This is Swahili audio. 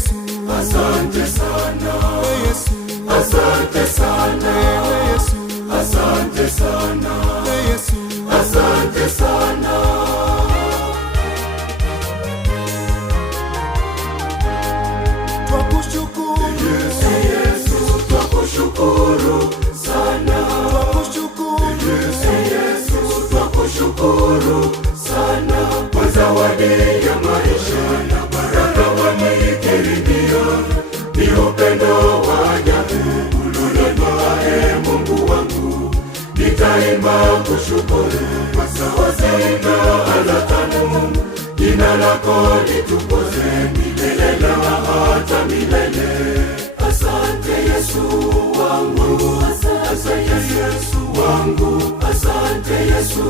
Yesu, asante sana. Yesu, Asante sana. Yesu, Asante sana. Yesu, Asante sana. twakushukuru Yesu, Yesu, twakushukuru sana. twakushukuru Yesu, Yesu, twakushukuru sana kwa zawadi ya maisha na baraka wameikaribia. Ni upendo wa ajabu ulonipa, Mungu wangu. Nitaimba kushukuru kwa sauti na ala tamu. Jina lako litukuzwe milele na hata milele. Asante Yesu wangu, asante Yesu wangu, asante Yesu